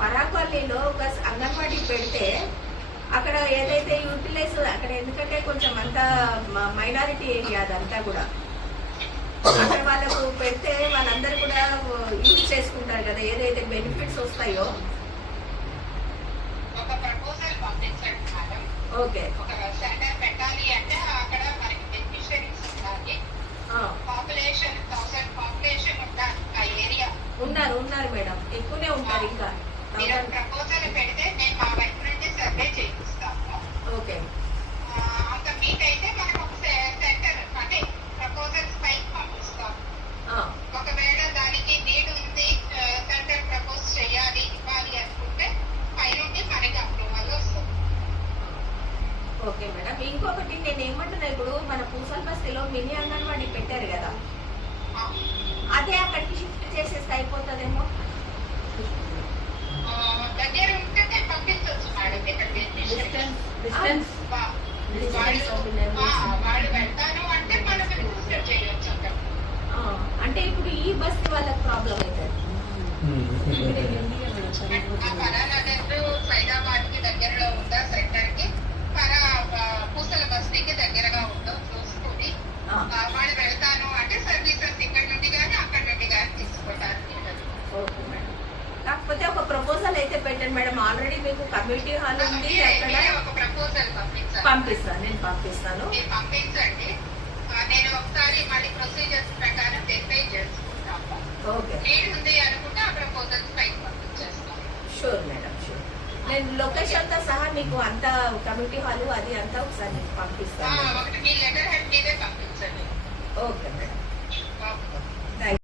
పరాపల్లిలో ఒక అంగన్వాడీ పెడితే అక్కడ ఏదైతే యూటిలైజ్ అక్కడ ఎందుకంటే కొంచెం అంతా మైనారిటీ ఏరియా అదంతా కూడా. అక్కడ వాళ్ళకు పెడితే వాళ్ళందరూ కూడా యూజ్ చేసుకుంటారు కదా ఏదైతే బెనిఫిట్స్ వస్తాయో. ఓకే. ఒక సెంటర్ పెట్టాలి అంటే అక్కడ మనకి బెనిఫిషరీస్ ఉండాలి. పాపులేషన్ థౌసండ్ పాపులేషన్ ఉండాలి ఆ ఏరియా. ఉన్నారు ఉన్నారు మేడం. Okay madam. ఇంకొకటి నేను ఏమంటున్నా ఇప్పుడు మన పూసల్ బస్తీలో మినీ అంగన్వాడీ పెట్టారు కదా. అదే అక్కడికి షిఫ్ట్ చేసేస్తే అయిపోతుందేమో? దగ్గర ఉంటే పంపించవచ్చు మేడం. వాళ్ళు వెళ్తాను అంటే మనం రిజిస్టర్ చేయొచ్చు అక్కడ. ఆ, అంటే ఇప్పుడు ఈ బస్తీ వాళ్ళకి ప్రాబ్లం అవుతుంది ఆ పరానగర్ సైదాబాద్కి దగ్గరలో ఉందా సెంటర్కి పరా ఆ, పూసల బస్తీకి దగ్గరగా ఉందో చూసుకుని ఆ, ఆ, వాళ్ళు వెళ్తాను అంటే సర్వీసెస్ ఇక్కడ నుండి కానీ అక్కడ నుండి కానీ తీసుకోవడానికి ఓకే మేడం కాకపోతే ఒక ప్రపోజల్ అయితే పెట్టండి మేడం ఆల్రెడీ మీకు కమ్యూనిటీ హాల్ ఉంది అక్కడ పంపిస్తాను. నేను పంపిస్తాను. పంపించండి. నేను ఒకసారి మళ్ళీ ప్రొసీజర్స్ ప్రకారం వెరిఫై చేసుకుంటాము. ఓకే. నీడ్ ఉంది అనుకుంటే ఆ ప్రపోజల్స్ పైకి పంపించేస్తాం షూర్ మేడం షూర్ నేను లొకేషన్తో సహా మీకు అంతా కమ్యూనిటీ హాల్ అది అంతా ఒకసారి మీకు పంపిస్తాను. ఒకటి మీ లెటర్ హెడ్ మీదే మేడం